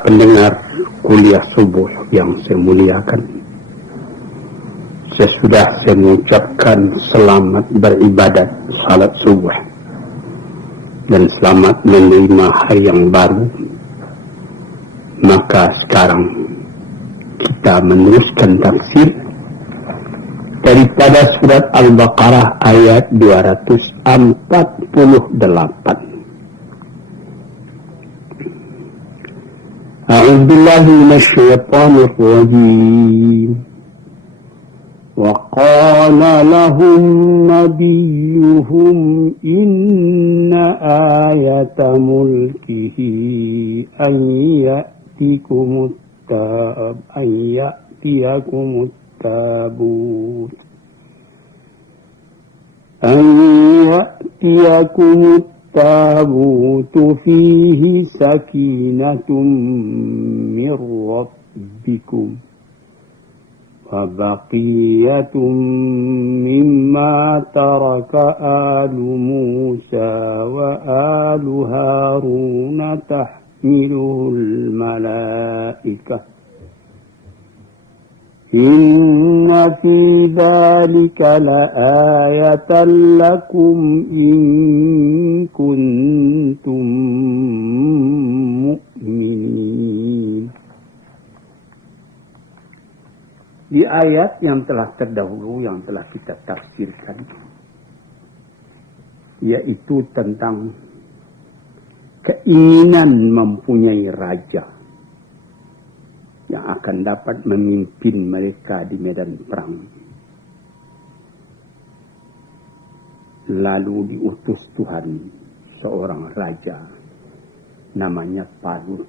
para pendengar kuliah subuh yang saya muliakan, sesudah saya mengucapkan selamat beribadat salat subuh dan selamat menerima hari yang baru, maka sekarang kita meneruskan tafsir daripada surat Al-Baqarah ayat 248. أعوذ بالله من الشيطان الرجيم وقال لهم نبيهم إن آية ملكه أن يأتيكم التابوت فيه سكينة من ربكم وبقية مما ترك آل موسى وآل هارون تحمله الملائكة إن في ذلك لآية لكم إن كنتم مؤمنين. Di ayat yang telah terdahulu yang telah kita tafsirkan, yaitu tentang keinginan mempunyai raja yang akan dapat memimpin mereka di medan perang. Lalu diutus Tuhan seorang raja namanya Talut.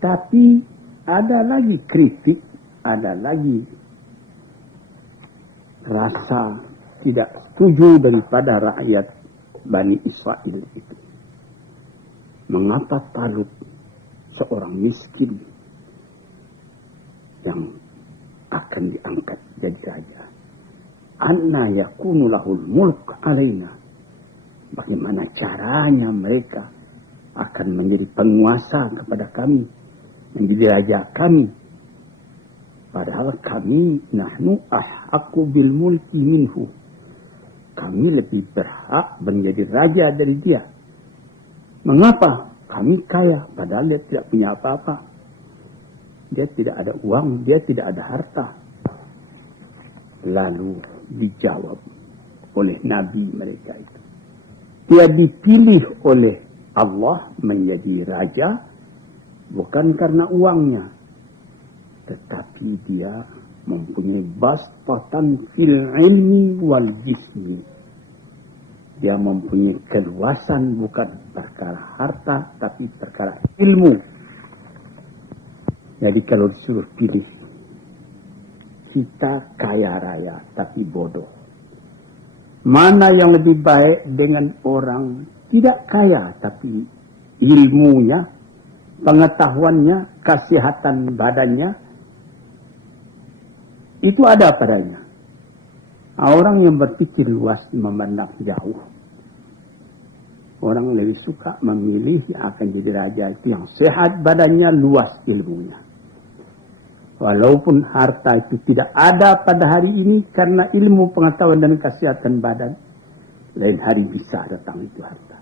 Tapi ada lagi kritik, ada lagi rasa tidak setuju daripada rakyat Bani Israel itu. Mengapa Talut, seorang miskin yang akan diangkat jadi raja? Anna yakunu lahul mulk alaina. Bagaimana caranya mereka akan menjadi penguasa kepada kami, menjadi raja kami? Padahal kami nahnu ahqqu bil mulki minhu. Kami lebih berhak menjadi raja dari dia. Mengapa? Kami kaya, padahal dia tidak punya apa-apa. Dia tidak ada uang, dia tidak ada harta. Lalu dijawab oleh Nabi mereka itu. Dia dipilih oleh Allah menjadi raja, bukan karena uangnya. Tetapi dia mempunyai bastatan fil ilmi wal jismi. Dia mempunyai keluasan bukan perkara harta, tapi perkara ilmu. Jadi kalau disuruh pilih, kita kaya raya tapi bodoh. Mana yang lebih baik dengan orang tidak kaya tapi ilmunya, pengetahuannya, kesehatan badannya, itu ada padanya. Orang yang berpikir luas memandang jauh, orang lebih suka memilih yang akan jadi raja itu yang sehat badannya, luas ilmunya. Walaupun harta itu tidak ada pada hari ini karena ilmu, pengetahuan dan kesehatan badan, lain hari bisa datang itu harta.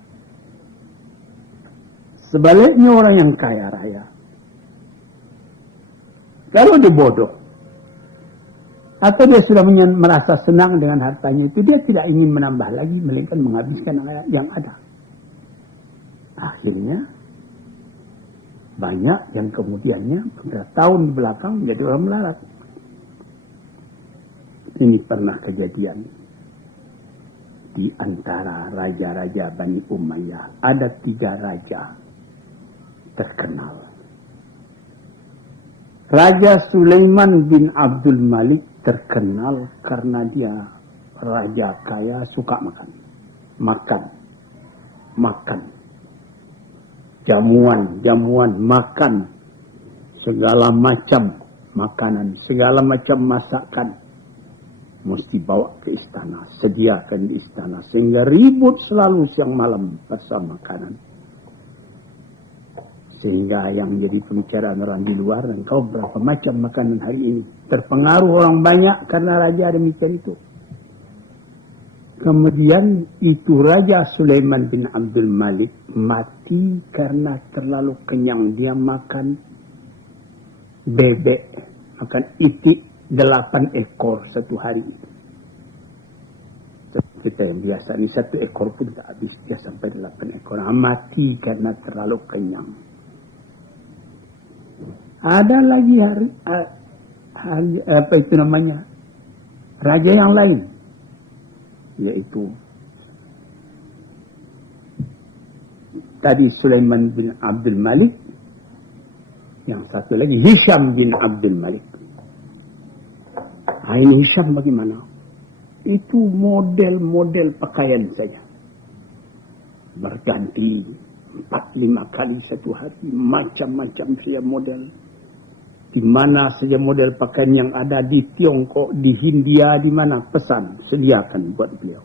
Sebaliknya orang yang kaya raya, kalau dia bodoh, atau dia sudah merasa senang dengan hartanya itu, dia tidak ingin menambah lagi, melainkan menghabiskan yang ada. Akhirnya banyak yang kemudiannya beberapa tahun di belakang menjadi orang melarat. Ini pernah kejadian di antara raja-raja Bani Umayyah. Ada 3 raja terkenal. Raja Sulaiman bin Abdul Malik terkenal karena dia raja kaya, suka makan. Jamuan, makan segala macam makanan, segala macam masakan mesti bawa ke istana, sediakan di istana, sehingga ribut selalu siang malam pasal makanan. Sehingga yang jadi pembicaraan orang di luar, engkau berapa macam makanan hari ini. Terpengaruh orang banyak karena raja demikian itu. Kemudian itu Raja Sulaiman bin Abdul Malik mati karena terlalu kenyang. Dia makan bebek, makan itik 8 ekor satu hari. Kita yang biasa ini 1 ekor pun tak habis, dia sampai 8 ekor. Mati karena terlalu kenyang. Ada lagi apa itu namanya, raja yang lain, yaitu tadi Sulaiman bin Abdul Malik, yang satu lagi Hisham bin Abdul Malik. Ini Hisham bagaimana? Itu model-model pakaian saja, berganti 4-5 kali satu hari, macam-macam saja model. Di mana saja model pakaian yang ada di Tiongkok, di Hindia, di mana pesan, sediakan buat beliau.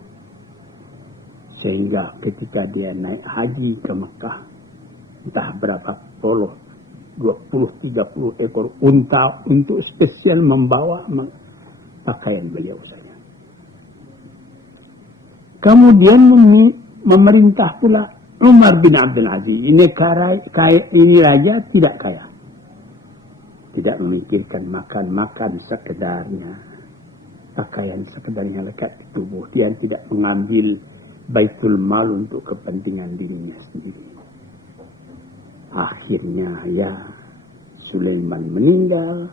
Sehingga ketika dia naik haji ke Mekah, entah berapa puluh, 20-30 ekor unta untuk spesial membawa pakaian beliau saja. Kemudian memerintah pula Umar bin Abdul Aziz. Ini raja tidak kaya. Tidak memikirkan makan sekedarnya. Pakaian sekedarnya lekat di tubuh. Dia tidak mengambil baitul mal untuk kepentingan dirinya sendiri. Akhirnya ya Sulaiman meninggal.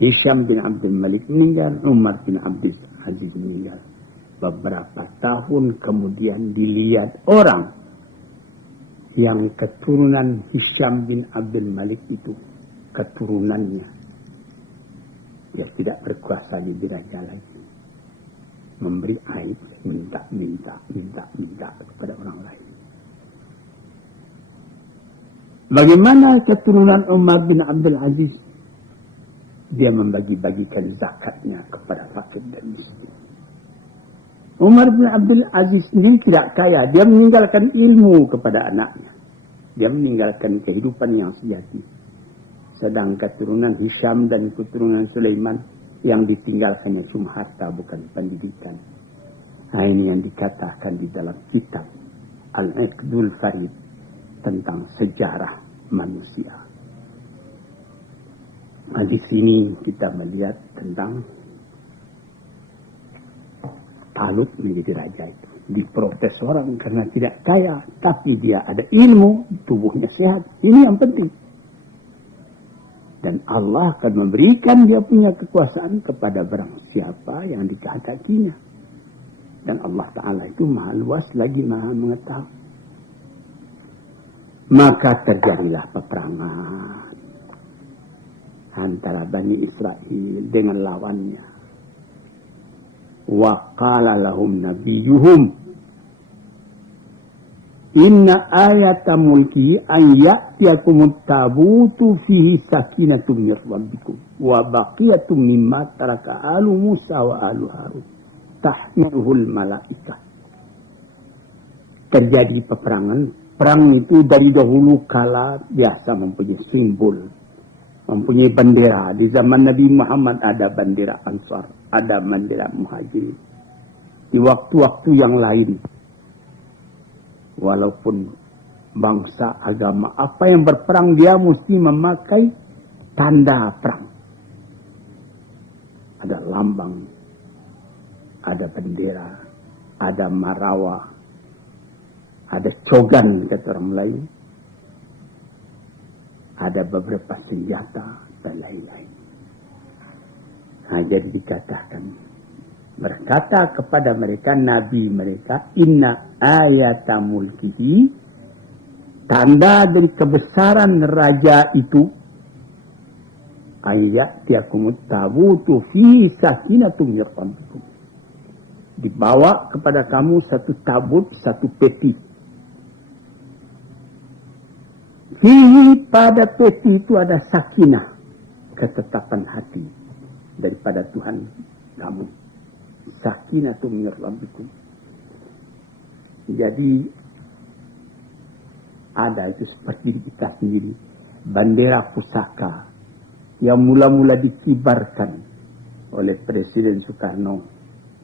Hisham bin Abdul Malik meninggal. Umar bin Abdul Aziz meninggal. Beberapa tahun kemudian dilihat orang yang keturunan Hisham bin Abdul Malik itu, keturunannya, dia tidak berkuasa jadi raja lagi. Memberi aib, minta kepada orang lain. Bagaimana keturunan Umar bin Abdul Aziz? Dia membagi-bagikan zakatnya kepada fakir dan miskin. Umar bin Abdul Aziz sendiri tidak kaya. Dia meninggalkan ilmu kepada anaknya. Dia meninggalkan kehidupan yang sejati. Sedang keturunan Hisham dan keturunan Sulaiman yang ditinggalkannya cuma harta, bukan pendidikan. Nah, ini yang dikatakan di dalam kitab Al-Iqdul Farid tentang sejarah manusia. Nah, di sini kita melihat tentang Talut menjadi raja itu. Diprotes orang karena tidak kaya, tapi dia ada ilmu, tubuhnya sehat. Ini yang penting. Dan Allah akan memberikan dia punya kekuasaan kepada barang siapa yang dikehendakinya. Dan Allah Ta'ala itu maha luas lagi maha mengetahui. Maka terjadilah peperangan antara Bani Israel dengan lawannya. Wa qala lahum nabiyuhum inna ayata mulki an ya'tiyakumut tabutu fihi sakinatun min rabbikum wa baqiyatun mimma taraka alu Musa wa alu Harun tahmiluhul malaikah. Terjadi peperangan. Perang itu dari dahulu kala biasa mempunyai simbol, mempunyai bendera. Di zaman Nabi Muhammad ada bendera Ansar, ada bendera Muhajirin. Di waktu-waktu yang lain, walaupun bangsa, agama, apa yang berperang, dia mesti memakai tanda perang. Ada lambang, ada bendera, ada marawa, ada cogan kata orang lain, ada beberapa senjata dan lain-lain. Nah, jadi dikatakan, berkata kepada mereka, Nabi mereka, inna ayata mulkihi, tanda dan kebesaran raja itu, ayat tiakumut tabutu fi sakinatum yirqantikum. Dibawa kepada kamu satu tabut, satu peti. Pada peti itu ada sakinah, ketetapan hati daripada Tuhan kamu. Sakinatu min rabbikum. Jadi ada itu seperti kita sendiri. Bendera pusaka yang mula-mula dikibarkan oleh Presiden Soekarno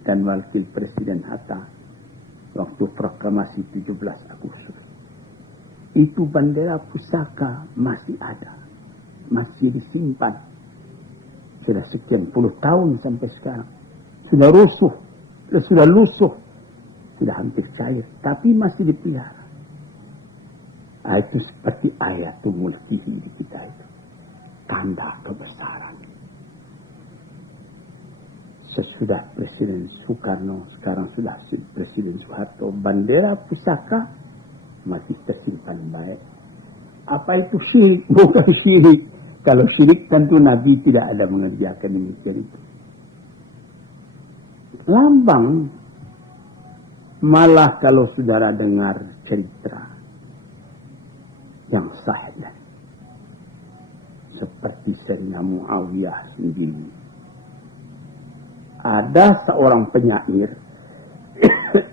dan Wakil Presiden Hatta waktu proklamasi 17 Agustus. Itu bendera pusaka masih ada, masih disimpan. Sudah sekian puluh tahun sampai sekarang. Sudah rusuh, sudah lusuh, sudah hampir cair, tapi masih dipelihara. Itu seperti ayatul mulkihi di kita itu. Tanda kebesaran. Sesudah Presiden Soekarno, sekarang sudah Presiden Soeharto, bendera pusaka masih tersimpan baik. Apa itu syirik? Bukan syirik. Kalau syirik tentu Nabi tidak ada mengerjakan demikian itu. Lambang, malah kalau saudara dengar cerita yang sahih, seperti Sayyidina Muawiyah sendiri. Ada seorang penyair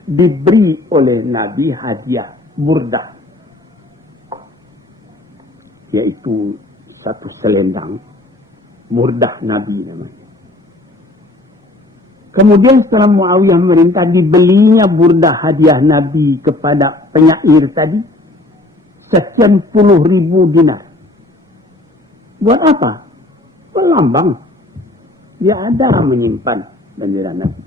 diberi oleh Nabi hadiah burdah, yaitu satu selendang burdah Nabi namanya. Kemudian setelah Muawiyah merintah dibelinya burdah hadiah Nabi kepada penyair tadi sekian puluh ribu dinar. Buat apa? Buat lambang. Dia ada menyimpan bendera Nabi.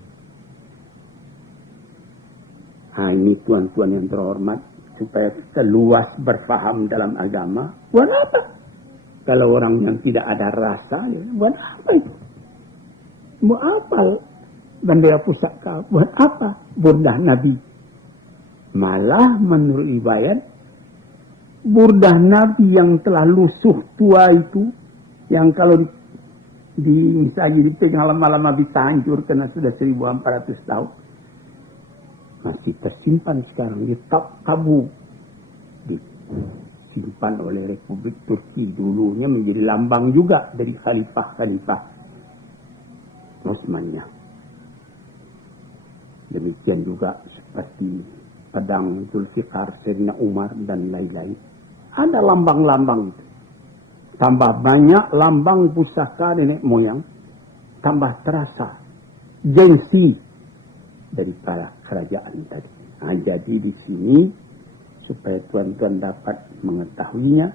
Ini tuan-tuan yang terhormat, supaya kita luas berfaham dalam agama. Buat apa? Kalau orang yang tidak ada rasa, buat apa itu? Buat apa bendera pusaka? Buat apa burdah Nabi? Malah menurut riwayat, burdah Nabi yang telah lusuh tua itu, yang kalau misalnya dipegang lama-lama bisa hancur karena sudah 1400 tahun, masih tersimpan sekarang di Tabu, disimpan oleh Republik Turki. Dulunya menjadi lambang juga dari khalifah-khalifah Utsmaniyah. Demikian juga seperti pedang Zulfikar, Sayyidina Umar dan lain-lain. Ada lambang-lambang itu. Tambah banyak lambang pusaka nenek moyang, tambah terasa gengsi daripada kerajaan tadi. Jadi di sini supaya tuan-tuan dapat mengetahuinya,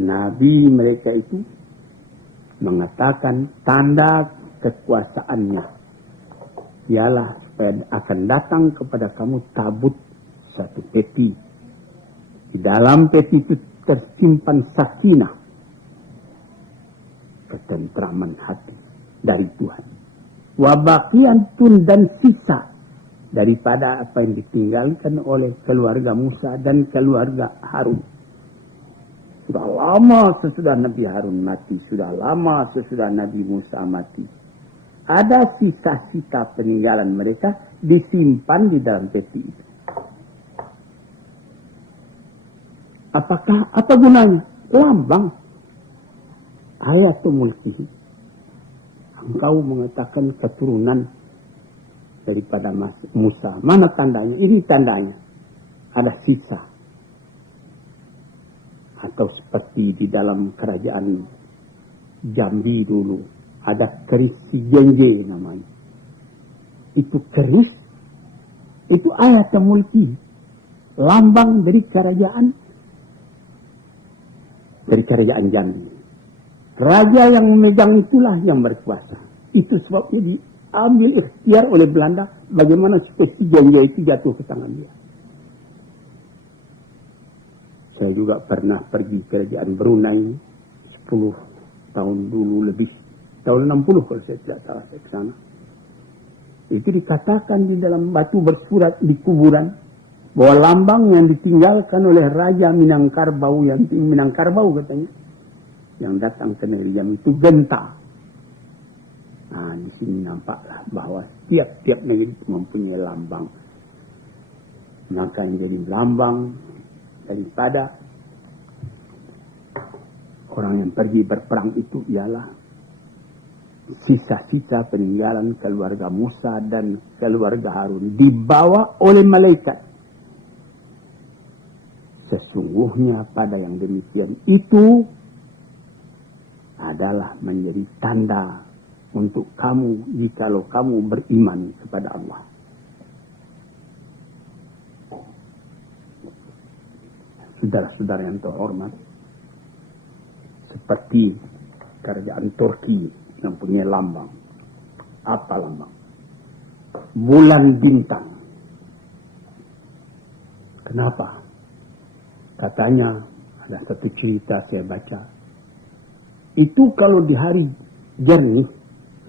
Nabi mereka itu mengatakan tanda kekuasaannya ialah supaya akan datang kepada kamu tabut satu peti. Di dalam peti itu tersimpan sakinah, ketentraman hati dari Tuhan. Wabaqiyatun, dan sisa daripada apa yang ditinggalkan oleh keluarga Musa dan keluarga Harun. Sudah lama sesudah Nabi Harun mati, sudah lama sesudah Nabi Musa mati, ada sisa-sisa peninggalan mereka disimpan di dalam peti itu. Apa gunanya? Lambang. Ayatul mulkihi. Engkau mengatakan keturunan daripada Musa. Mana tandanya? Ini tandanya. Ada sisa. Atau seperti di dalam kerajaan Jambi dulu. Ada keris si Genje namanya. Itu keris. Itu ayatul mulkihi. Lambang dari kerajaan Jambi. Raja yang memegang itulah yang berkuasa. Itu sebabnya diambil ikhtiar oleh Belanda bagaimana supaya Genje itu jatuh ke tangan dia. Saya juga pernah pergi ke kerajaan Brunei 10 tahun dulu lebih. Tahun 60 kalau saya tidak salah saya ke sana. Itu dikatakan di dalam batu bersurat di kuburan bahwa lambang yang ditinggalkan oleh Raja Minangkabau, yang Minangkabau katanya, yang datang ke negeri Jam itu genta. Nah, di sini nampaklah bahwa tiap-tiap negeri itu mempunyai lambang. Maka yang jadi lambang daripada orang yang pergi berperang itu ialah sisa-sisa peninggalan keluarga Musa dan keluarga Harun dibawa oleh malaikat sesungguhnya pada yang demikian itu adalah menjadi tanda untuk kamu jikalau kamu beriman kepada Allah. Saudara-saudara yang terhormat, seperti kerajaan Turki yang punya lambang. Apa lambang? Bulan bintang. Kenapa? Katanya, ada satu cerita saya baca. Itu kalau di hari jernih,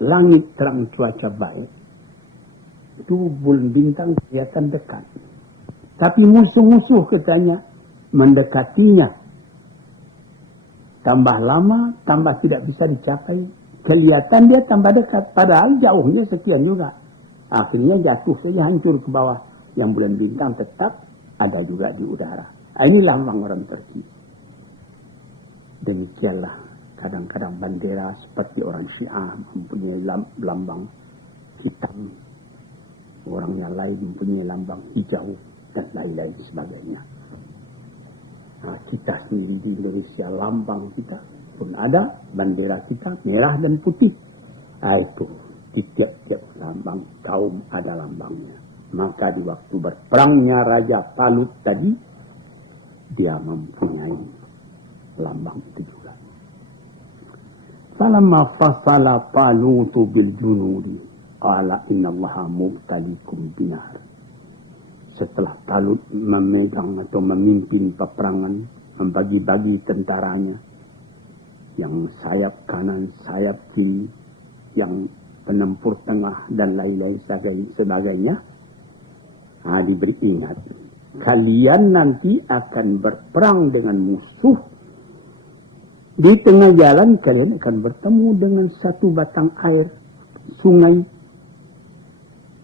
langit terang cuaca baik, itu bulan bintang kelihatan dekat. Tapi musuh-musuh katanya mendekatinya. Tambah lama, tambah tidak bisa dicapai. Kelihatan dia tambah dekat. Padahal jauhnya sekian juga. Akhirnya jatuh saja, hancur ke bawah. Yang bulan bintang tetap ada juga di udara. Ini lambang orang Turki. Demikianlah kadang-kadang bendera seperti orang Syiah mempunyai lambang hitam. Orang yang lain mempunyai lambang hijau dan lain-lain sebagainya. Nah, kita sendiri di Indonesia, lambang kita pun ada, bendera kita merah dan putih. Itu di tiap-tiap lambang kaum ada lambangnya. Maka di waktu berperangnya Raja Talut tadi, dia mempunyai lambang itu juga. Falamma fasala Talutu bil junudi qala innallaha mubtalikum binar. Setelah Talut memegang atau memimpin peperangan, membagi-bagi tentaranya, yang sayap kanan, sayap kiri, yang penempur tengah, dan lain-lain sebagainya, diberi ingat. Kalian nanti akan berperang dengan musuh. Di tengah jalan kalian akan bertemu dengan satu batang air, sungai.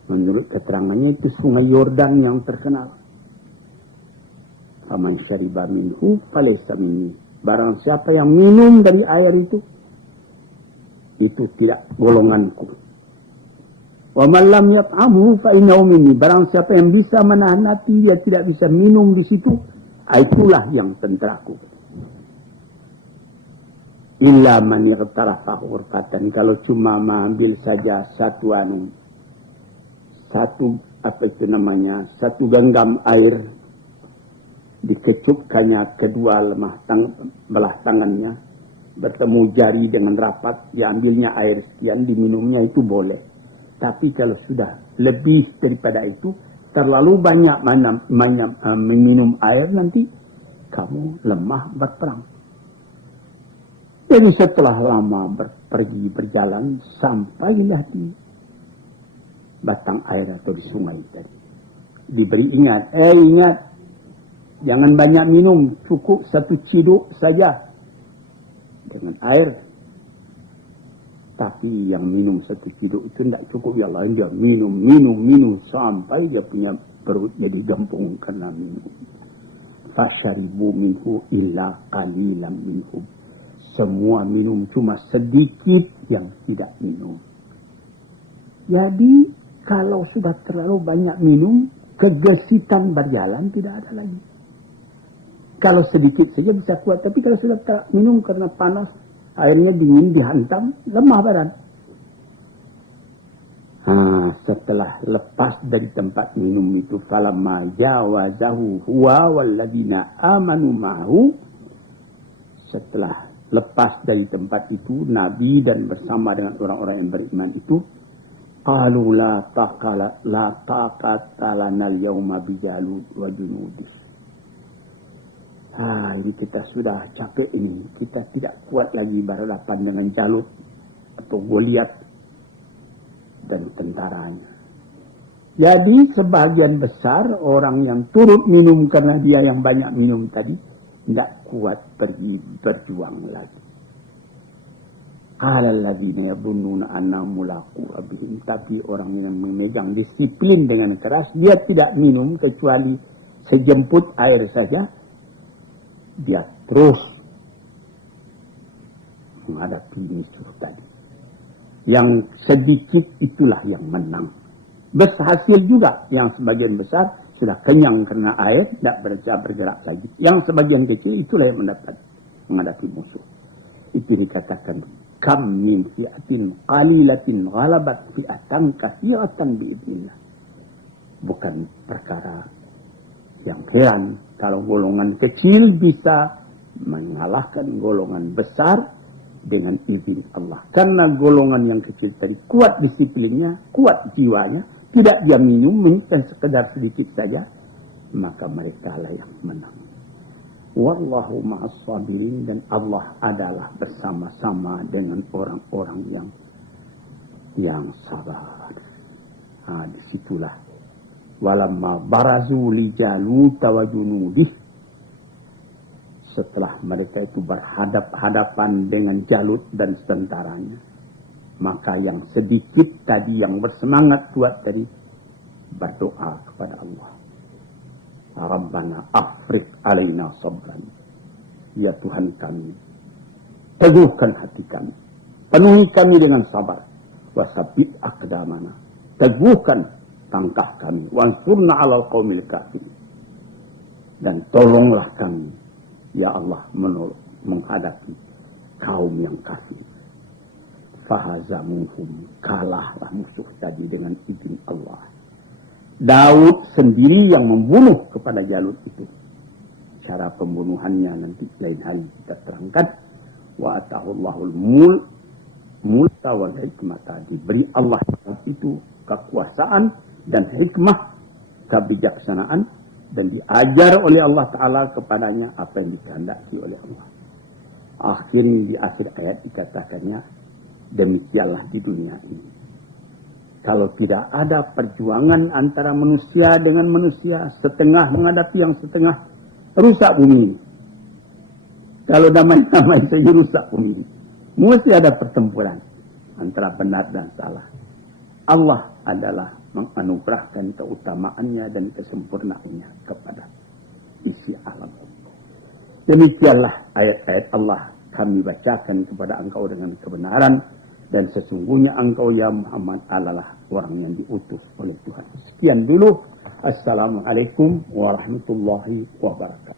Menurut keterangannya itu sungai Yordan yang terkenal. Faman syariba minhu falaysa minni. Barang siapa yang minum dari air itu tidak golonganku. Wa man lam yat'amhu fa innahu minni. Barang siapa yang bisa menahan hati, dia tidak bisa minum di situ, itulah yang tenteraku. Illa man yaqtarafa ghurfatan. Kalau cuma mengambil saja satu satu genggam air, dikecupkannya kedua belah tangannya, bertemu jari dengan rapat, diambilnya air sekian, diminumnya itu boleh. Tapi kalau sudah lebih daripada itu, terlalu banyak minum air, nanti kamu lemah berperang. Jadi setelah lama berjalan, sampailah di batang air atau di sungai tadi. Diberi ingat, jangan banyak minum, cukup satu ciduk saja dengan air. Tapi yang minum satu ciduk itu tidak cukup, ya Allah, dia minum sampai dia punya perut jadi gempung karena minum. Fasyaribu minhu illa qalilan minhum. Semua minum, cuma sedikit yang tidak minum. Jadi kalau sudah terlalu banyak minum, kegesitan berjalan tidak ada lagi. Kalau sedikit saja bisa kuat, tapi kalau sudah minum karena panas, airnya dingin, dihantam, lemah badan. Setelah lepas dari tempat minum itu, falamma jawazahu huwa walladzina amanu ma'hu. Setelah lepas dari tempat itu, Nabi dan bersama dengan orang-orang yang beriman itu, qalu la taqata lana al-yawma bijalut wa junudih. Ini kita sudah capek ini. Kita tidak kuat lagi berhadapan dengan Jalut atau Goliat dan tentaranya. Jadi sebagian besar orang yang turut minum karena dia yang banyak minum tadi, tidak kuat pergi berjuang lagi. Alalladzina yabunnuna annahum mulaqu rabbihim. Tapi orang yang memegang disiplin dengan keras, dia tidak minum kecuali sejemput air saja, dia terus menghadapi musuh tadi. Yang sedikit itulah yang menang. Berhasil juga yang sebagian besar sudah kenyang karena air, tidak bergerak lagi. Yang sebagian kecil itulah yang menghadapi musuh. Itu dikatakan, kam min fi'atin qalilatin ghalabat fi'atan katsiratan biidznillah. Bukan perkara yang heran kalau golongan kecil bisa mengalahkan golongan besar dengan izin Allah. Karena golongan yang kecil tadi kuat disiplinnya, kuat jiwanya, tidak dia minum, dan sekedar sedikit saja, maka mereka lah yang menang. Wallahu ma'as sabirin, dan Allah adalah bersama-sama dengan orang-orang yang sabar. Disitulah walamma barazu li Jalut wa junudih, setelah mereka itu berhadap-hadapan dengan Jalut dan tentaranya, maka yang sedikit tadi yang bersemangat kuat tadi berdoa kepada Allah, Rabbana afriq alaina sabran, ya Tuhan kami, teguhkan hati kami, penuhi kami dengan sabar, wasabbit aqdamana, teguhkan langkah kami, wansurna 'alal qaumil kafirin, dan tolonglah kami ya Allah menghadapi kaum yang kafir. Fahazamuhum, kalahlah musuh tadi dengan izin Allah. Daud sendiri yang membunuh kepada Jalut itu. Cara pembunuhannya nanti lain hari kita terangkan. Wa atahullahul mulka wal hikmata, diberi Allah itu kekuasaan dan hikmah, kebijaksanaan, dan diajar oleh Allah Ta'ala kepadanya apa yang dikehendaki oleh Allah. Akhirnya di akhir ayat dikatakannya, demikianlah di dunia ini. Kalau tidak ada perjuangan antara manusia dengan manusia, setengah menghadapi yang setengah, rusak bumi. Kalau damai-damai saja rusak bumi. Mesti ada pertempuran antara benar dan salah. Allah adalah menganugerahkan keutamaannya dan kesempurnaannya kepada isi alam. Demikianlah ayat-ayat Allah kami bacakan kepada engkau dengan kebenaran, dan sesungguhnya engkau ya Muhammad adalah orang yang diutus oleh Tuhan. Sekian dulu. Assalamualaikum warahmatullahi wabarakatuh.